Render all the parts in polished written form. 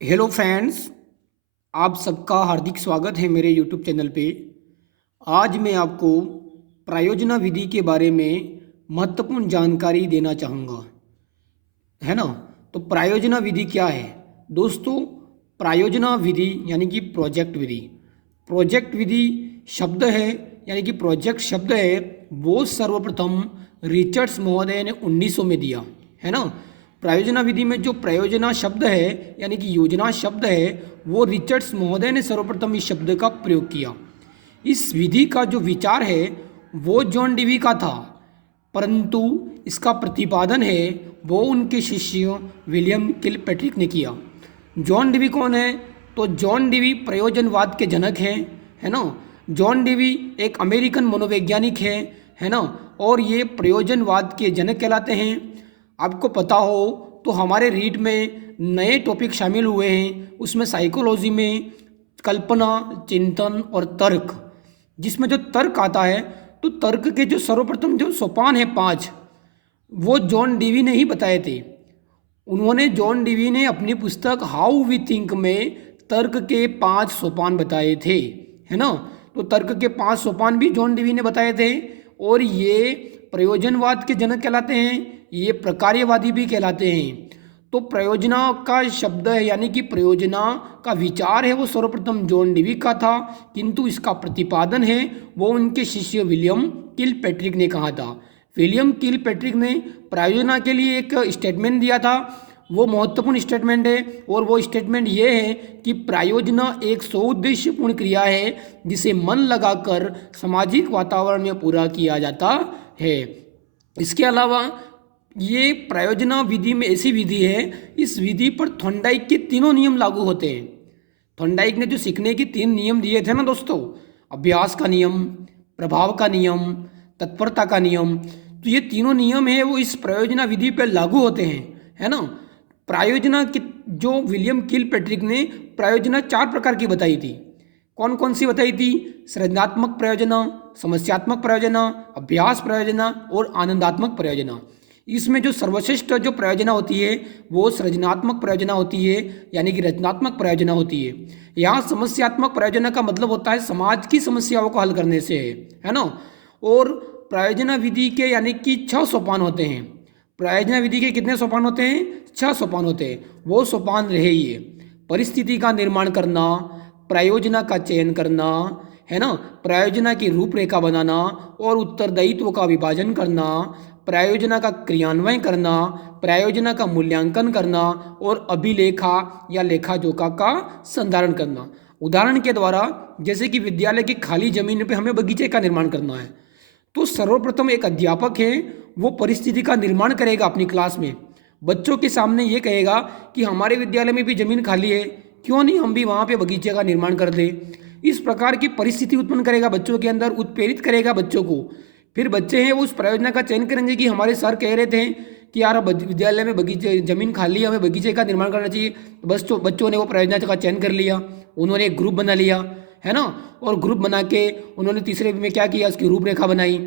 Hello friends, आप सबका हार्दिक स्वागत है मेरे यूट्यूब चैनल पे। आज मैं आपको प्रायोजना विधि के बारे में महत्वपूर्ण जानकारी देना चाहूँगा, है ना। तो प्रायोजना विधि क्या है दोस्तों? प्रायोजना विधि यानी कि प्रोजेक्ट विधि। प्रोजेक्ट विधि शब्द है यानी कि प्रोजेक्ट शब्द है, वो सर्वप्रथम रिचर्ड्स महोदय ने 1900 में दिया, है ना। प्रायोजना विधि में जो प्रायोजना शब्द है यानी कि योजना शब्द है, वो रिचर्ड्स महोदय ने सर्वप्रथम इस शब्द का प्रयोग किया। इस विधि का जो विचार है वो जॉन डीवी का था, परंतु इसका प्रतिपादन है वो उनके शिष्य विलियम किलपैट्रिक ने किया। जॉन डीवी कौन है? तो जॉन डीवी प्रयोजनवाद के जनक हैं, है ना। जॉन डीवी एक अमेरिकन मनोवैज्ञानिक है ना, और ये प्रयोजनवाद के जनक कहलाते हैं। आपको पता हो तो हमारे रीड में नए टॉपिक शामिल हुए हैं, उसमें साइकोलॉजी में कल्पना, चिंतन और तर्क, जिसमें जो तर्क आता है तो तर्क के जो सर्वप्रथम जो सोपान है 5, वो जॉन डीवी ने ही बताए थे। उन्होंने जॉन डीवी ने अपनी पुस्तक हाउ वी थिंक में तर्क के 5 सोपान बताए थे, है ना। तो तर्क के 5 सोपान भी जॉन डीवी ने बताए थे, और ये प्रयोजनवाद के जनक कहलाते हैं, ये प्रकार्यवादी भी कहलाते हैं। तो प्रयोजना का शब्द है यानी कि प्रयोजना का विचार है वो सर्वप्रथम जॉन डीवी का था, किंतु इसका प्रतिपादन है वो उनके शिष्य विलियम किलपैट्रिक ने कहा था। विलियम किलपैट्रिक ने प्रायोजना के लिए एक स्टेटमेंट दिया था, वो महत्वपूर्ण स्टेटमेंट है, और वो स्टेटमेंट ये है कि प्रायोजना एक सौउद्देश्यपूर्ण क्रिया है जिसे मन लगाकर सामाजिक वातावरण में पूरा किया जाता है। इसके अलावा ये प्रायोजना विधि में ऐसी विधि है, इस विधि पर थॉर्नडाइक के तीनों नियम लागू होते हैं। थॉर्नडाइक ने जो सीखने के 3 नियम दिए थे ना दोस्तों, अभ्यास का नियम, प्रभाव का नियम, तत्परता का नियम, तो ये तीनों नियम है वो इस प्रायोजना विधि पर लागू होते हैं, है ना। प्रायोजना की जो विलियम किलपैट्रिक ने प्रायोजना 4 प्रकार की बताई थी। कौन कौन सी बताई थी? सृजनात्मक प्रयोजना, समस्यात्मक प्रयोजना, अभ्यास प्रयोजना और आनंदात्मक प्रयोजना। इसमें जो सर्वश्रेष्ठ जो प्रयोजना होती है वो सृजनात्मक प्रयोजना होती है, यानी कि रचनात्मक प्रयोजना होती है। यहाँ समस्यात्मक प्रयोजना का मतलब होता है समाज की समस्याओं को हल करने से, है ना। और प्रायोजना विधि के यानी कि 6 सोपान होते हैं। प्रायोजना विधि के कितने सोपान होते हैं? 6 सोपान होते हैं। वो सोपान रहे ये: परिस्थिति का निर्माण करना, प्रायोजना का चयन करना, है ना, प्रायोजना की रूपरेखा बनाना और उत्तरदायित्व का विभाजन करना, प्रायोजना का क्रियान्वयन करना, प्रायोजना का मूल्यांकन करना और अभिलेखा या लेखा जोखा का संधारण करना। उदाहरण के द्वारा, जैसे कि विद्यालय की खाली जमीन पे हमें बगीचे का निर्माण करना है, तो सर्वप्रथम एक अध्यापक है वो परिस्थिति का निर्माण करेगा अपनी क्लास में, बच्चों के सामने ये कहेगा कि हमारे विद्यालय में भी जमीन खाली है, क्यों नहीं हम भी वहाँ पे बगीचे का निर्माण कर दें। इस प्रकार की परिस्थिति उत्पन्न करेगा बच्चों के अंदर, उत्प्रेरित करेगा बच्चों को। फिर बच्चे हैं वो उस परियोजना का चयन करेंगे कि हमारे सर कह रहे थे कि यार विद्यालय में बगीचे जमीन खाली है, हमें बगीचे का निर्माण करना चाहिए। तो बच्चों ने वो परियोजना का चयन कर लिया, उन्होंने एक ग्रुप बना लिया, है ना। और ग्रुप बना के उन्होंने तीसरे में क्या किया, उसकी रूपरेखा बनाई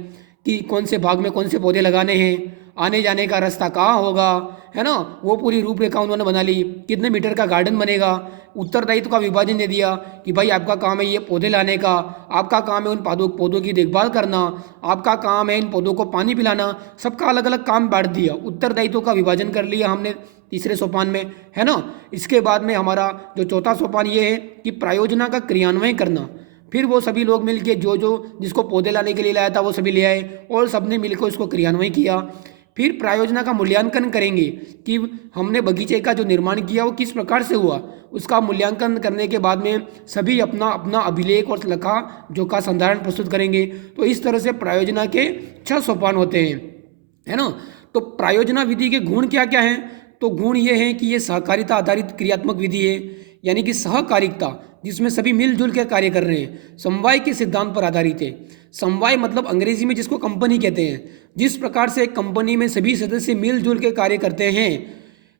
कि कौन से भाग में कौन से पौधे लगाने हैं, आने जाने का रास्ता कहाँ होगा, है ना। वो पूरी रूपरेखा उन्होंने बना ली, कितने मीटर का गार्डन बनेगा। उत्तरदायित्व का विभाजन दे दिया कि भाई आपका काम है ये पौधे लाने का, आपका काम है उन पौधों की देखभाल करना, आपका काम है इन पौधों को पानी पिलाना। सबका अलग अलग काम बांट दिया, उत्तरदायित्व का विभाजन कर लिया हमने तीसरे सोपान में, है ना। इसके बाद में हमारा जो चौथा सोपान ये है कि प्रायोजना का क्रियान्वयन करना। फिर वो सभी लोग मिलके जो जो जिसको पौधे लाने के लिए लाया था वो सभी ले आए और सबने मिलकर उसको क्रियान्वयन किया। फिर प्रायोजना का मूल्यांकन करेंगे कि हमने बगीचे का जो निर्माण किया वो किस प्रकार से हुआ। उसका मूल्यांकन करने के बाद में सभी अपना अपना अभिलेख और लेखा जोखा संधारण प्रस्तुत करेंगे। तो इस तरह से प्रायोजना के 6 सोपान होते हैं, है ना। तो प्रायोजना विधि के गुण क्या क्या हैं? तो गुण ये हैं कि ये सहकारिता आधारित क्रियात्मक विधि है, यानी कि सहकारिता जिसमें सभी मिलजुल कर कार्य कर रहे हैं। समवाय के सिद्धांत पर आधारित है। समवाय मतलब अंग्रेजी में जिसको कंपनी कहते हैं। जिस प्रकार से एक कंपनी में सभी सदस्य मिलजुल के कार्य करते हैं,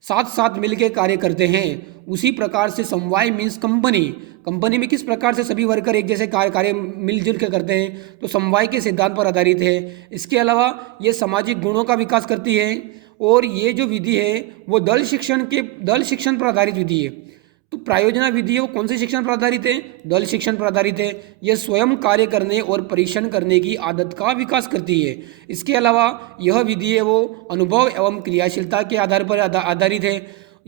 साथ साथ मिलकर कार्य करते हैं, उसी प्रकार से समवाय मीन्स कंपनी। कंपनी में किस प्रकार से सभी वर्कर एक जैसे कार्य मिलजुल के करते हैं, तो समवाय के सिद्धांत पर आधारित है। इसके अलावा ये सामाजिक गुणों का विकास करती है, और ये जो विधि है वो दल शिक्षण पर आधारित विधि है। तो प्रायोजना विधि है वो कौन से शिक्षण पर आधारित है? दल शिक्षण पर आधारित है। यह स्वयं कार्य करने और परीक्षण करने की आदत का विकास करती है। इसके अलावा यह विधि है वो अनुभव एवं क्रियाशीलता के आधार पर आधारित है।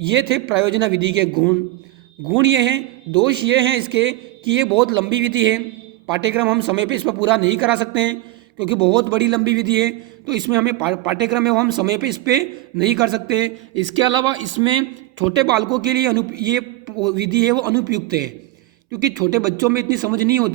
ये थे प्रायोजना विधि के गुण ये हैं। दोष ये हैं इसके कि ये बहुत लंबी विधि है, पाठ्यक्रम हम समय पे इस पर पूरा नहीं करा सकते हैं क्योंकि बहुत बड़ी लंबी विधि है, तो इसमें हमें पाठ्यक्रम में वो हम समय पे इस पर नहीं कर सकते। इसके अलावा इसमें छोटे बालकों के लिए ये विधि है वो अनुपयुक्त है क्योंकि छोटे बच्चों में इतनी समझ नहीं होती।